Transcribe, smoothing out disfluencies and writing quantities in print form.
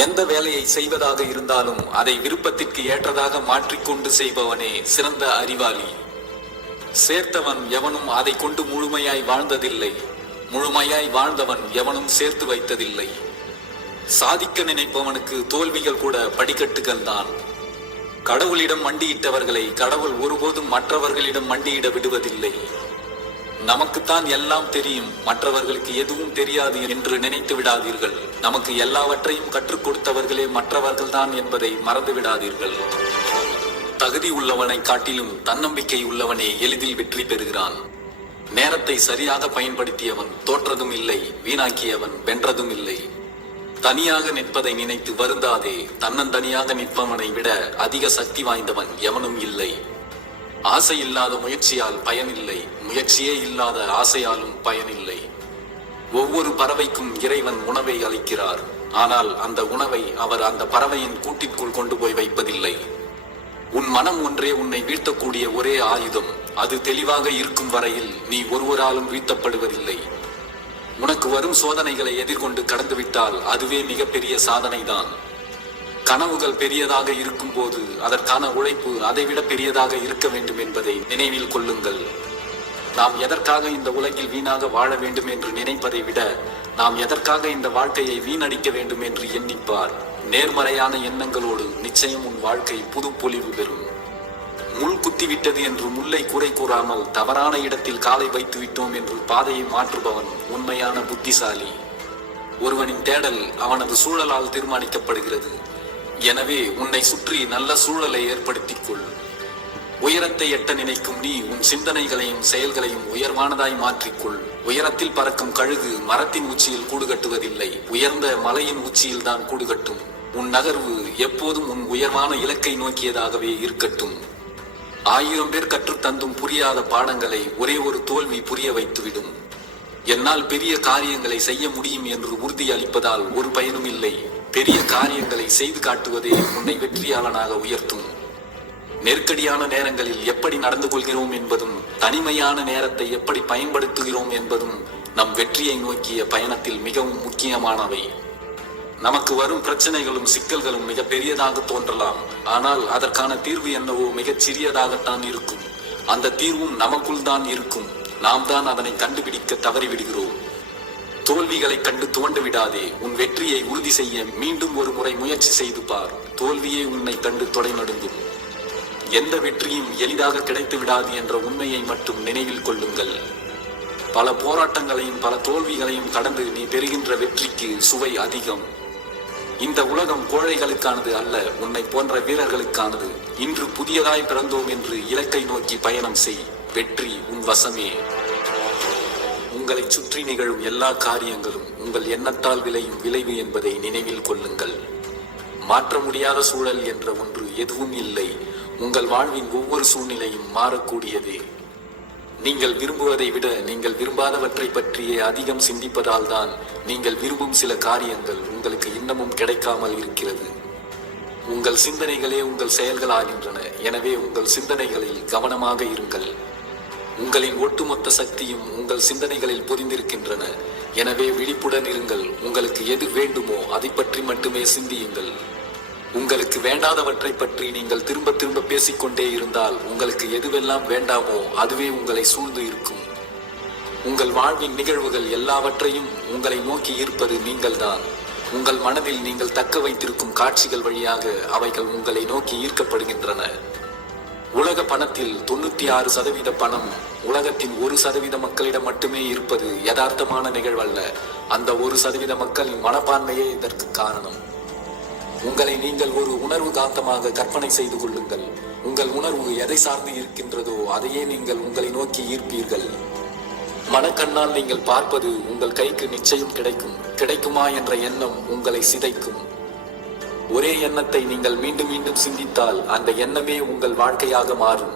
எந்த வேலையை செய்வதாக இருந்தாலும் அதை விருப்பத்திற்கு ஏற்றதாக மாற்றிக்கொண்டு செய்பவனே சிறந்த அறிவாளி. சேர்த்தவன் எவனும் அதை கொண்டு முழுமையாய் வாழ்ந்ததில்லை, முழுமையாய் வாழ்ந்தவன் எவனும் சேர்த்து வைத்ததில்லை. சாதிக்க நினைப்பவனுக்கு தோல்விகள் கூட படிக்கட்டுகள் தான். கடவுளிடம் மண்டியிட்டவர்களை கடவுள் ஒருபோதும் மற்றவர்களிடம் மண்டியிட விடுவதில்லை. நமக்குத்தான் எல்லாம் தெரியும், மற்றவர்களுக்கு எதுவும் தெரியாது என்று நினைத்து விடாதீர்கள். நமக்கு எல்லாவற்றையும் கற்றுக் கொடுத்தவர்களே மற்றவர்கள் தான் என்பதை மறந்து விடாதீர்கள். தகுதி உள்ளவனை காட்டிலும் தன்னம்பிக்கை உள்ளவனே எளிதில் வெற்றி பெறுகிறான். நேரத்தை சரியாக பயன்படுத்தியவன் தோற்றதும் இல்லை, வீணாக்கியவன் வென்றதும் இல்லை. தனியாக நிற்பதை நினைத்து வருந்தாதே, தன்னந்தனியாக நிற்பவனை விட அதிக சக்தி வாய்ந்தவன் எவனும் இல்லை. ஆசை இல்லாத முயற்சியால் பயனில்லை, முயற்சியே இல்லாத ஆசையாலும் பயனில்லை. ஒவ்வொரு பறவைக்கும் இறைவன் உணவை அளிக்கிறார். ஆனால் அந்த உணவை அவர் அந்த பறவையின் கூட்டிற்குள் கொண்டு போய் வைப்பதில்லை. உன் மனம் ஒன்றே உன்னை வீழ்த்தக்கூடிய ஒரே ஆயுதம். அது தெளிவாக இருக்கும் வரையில் நீ ஒருவராலும் வீழ்த்தப்படுவதில்லை. உனக்கு வரும் சோதனைகளை எதிர்கொண்டு கடந்துவிட்டால் அதுவே மிகப்பெரிய சாதனைதான். கனவுகள் பெரியதாக இருக்கும் போது அதற்கான உழைப்பு அதைவிட பெரியதாக இருக்க வேண்டும் என்பதை நினைவில் கொள்ளுங்கள். நாம் எதற்காக இந்த உலகில் வீணாக வாழ வேண்டும் என்று நினைப்பதை விட நாம் எதற்காக இந்த வாழ்க்கையை வீணடிக்க வேண்டும் என்று எண்ணிப்பார். நேர்மறையான எண்ணங்களோடு நிச்சயம் உன் வாழ்க்கை புது பொலிவு பெறும். முள் குத்திவிட்டது என்று முல்லை குறை கூறாமல் தவறான இடத்தில் காலை வைத்து விட்டோம் என்று பாதையை மாற்றுபவன் உண்மையான புத்திசாலி. ஒருவனின் தேடல் அவனது சூழலால் தீர்மானிக்கப்படுகிறது. எனவே உன்னை சுற்றி நல்ல சூழலை ஏற்படுத்திக் கொள். உயரத்தை எட்ட நினைக்கும் நீ உன் சிந்தனைகளையும் செயல்களையும் உயர்வானதாய் மாற்றிக்கொள். உயரத்தில் பறக்கும் கழுகு மரத்தின் உச்சியில் கூடு கட்டுவதில்லை, உயர்ந்த மலையின் உச்சியில் தான் கூடு கட்டும். உன் நகர்வு எப்போதும் உன் உயர்வான இலக்கை நோக்கியதாகவே இருக்கட்டும். 1000 பேர் கற்றுத்தந்தும் புரியாத பாடங்களை ஒரே ஒரு தோல்வி புரிய வைத்துவிடும். என்னால் பெரிய காரியங்களை செய்ய முடியும் என்று உறுதி அளிப்பதால் ஒரு பயனும் இல்லை. பெரிய காரியங்களை செய்து காட்டுவதே உன்னை வெற்றியாளனாக உயர்த்தும். நெருக்கடியான நேரங்களில் எப்படி நடந்து கொள்கிறோம் என்பதும் தனிமையான நேரத்தை எப்படி பயன்படுத்துகிறோம் என்பதும் நம் வெற்றியை நோக்கிய பயணத்தில் மிகவும் முக்கியமானவை. நமக்கு வரும் பிரச்சனைகளும் சிக்கல்களும் மிக பெரியதாக தோன்றலாம். ஆனால் அதற்கான தீர்வு என்னவோ மிகச் சிறியதாகத்தான் இருக்கும். அந்த தீர்வும் நமக்குள் தான் இருக்கும். நாம் தான் அதனை கண்டுபிடிக்க தவறிவிடுகிறோம். தோல்விகளை கண்டு துவண்டு விடாதே. உன் வெற்றியை உறுதி செய்ய மீண்டும் ஒரு முறை முயற்சி செய்து பார். தோல்வியே உன்னை கண்டு தொடை நடுங்கும். எந்த வெற்றியும் எளிதாக கிடைத்து விடாது என்ற உண்மையை மட்டும் நினைவில் கொள்ளுங்கள். பல போராட்டங்களையும் பல தோல்விகளையும் கடந்து நீ பெறுகின்ற வெற்றிக்கு சுவை அதிகம். இந்த உலகம் கோழைகளுக்கானது அல்ல, உன்னை போன்ற வீரர்களுக்கானது. இன்று புதியதாய் பிறந்தோம் என்று இலக்கை நோக்கி பயணம் செய். வெற்றி உன் வசமே. உங்களை சுற்றி நிகழும் எல்லா காரியங்களும் உங்கள் எண்ணத்தால் விளையும் விளைவு என்பதை நினைவில் கொள்ளுங்கள். மாற்ற முடியாத சூழல் என்ற ஒன்று எதுவும் இல்லை. உங்கள் வாழ்வின் ஒவ்வொரு சூழ்நிலையும் மாறக்கூடியதே. நீங்கள் விரும்புவதை விட நீங்கள் விரும்பாதவற்றை பற்றியே அதிகம் சிந்திப்பதால் தான் நீங்கள் விரும்பும் சில காரியங்கள் உங்களுக்கு இன்னமும் கிடைக்காமல் இருக்கிறது. உங்கள் சிந்தனைகளே உங்கள் செயல்களாகின்றன. எனவே உங்கள் சிந்தனைகளில் கவனமாக இருங்கள். உங்களின் ஒட்டுமொத்த சக்தியும் உங்கள் சிந்தனைகளில் பொதிந்திருக்கின்றன. எனவே விழிப்புடன் இருங்கள். உங்களுக்கு எது வேண்டுமோ அதை பற்றி மட்டுமே சிந்தியுங்கள். உங்களுக்கு வேண்டாதவற்றை பற்றி நீங்கள் திரும்ப திரும்ப பேசிக்கொண்டே இருந்தால் உங்களுக்கு எதுவெல்லாம் வேண்டாமோ அதுவே உங்களை சூழ்ந்து இருக்கும். உங்கள் வாழ்வின் நிகழ்வுகள் எல்லாவற்றையும் உங்களை நோக்கி ஈர்ப்பது நீங்கள்தான். உங்கள் மனதில் நீங்கள் தக்க வைத்திருக்கும் காட்சிகள் வழியாக அவைகள் உங்களை நோக்கி ஈர்க்கப்படுகின்றன. உலக பணத்தில் 96% பணம் உலகத்தின் 1% மக்களிடம் மட்டுமே இருப்பது யதார்த்தமான நிகழ்வல்ல. அந்த 1% மக்களின் மனப்பான்மையே இதற்கு காரணம். உங்களை நீங்கள் ஒரு உணர்வு காந்தமாக கற்பனை செய்து கொள்ளுங்கள். உங்கள் உணர்வு எதை சார்ந்து இருக்கின்றதோ அதையே நீங்கள் உங்களை நோக்கி ஈர்ப்பீர்கள். மனக்கண்ணால் நீங்கள் பார்ப்பது உங்கள் கைக்கு நிச்சயம் கிடைக்கும். கிடைக்குமா என்ற எண்ணம் உங்களை சிதைக்கும். ஒரே எண்ணத்தை நீங்கள் மீண்டும் மீண்டும் சிந்தித்தால் அந்த எண்ணமே உங்கள் வாழ்க்கையாக மாறும்.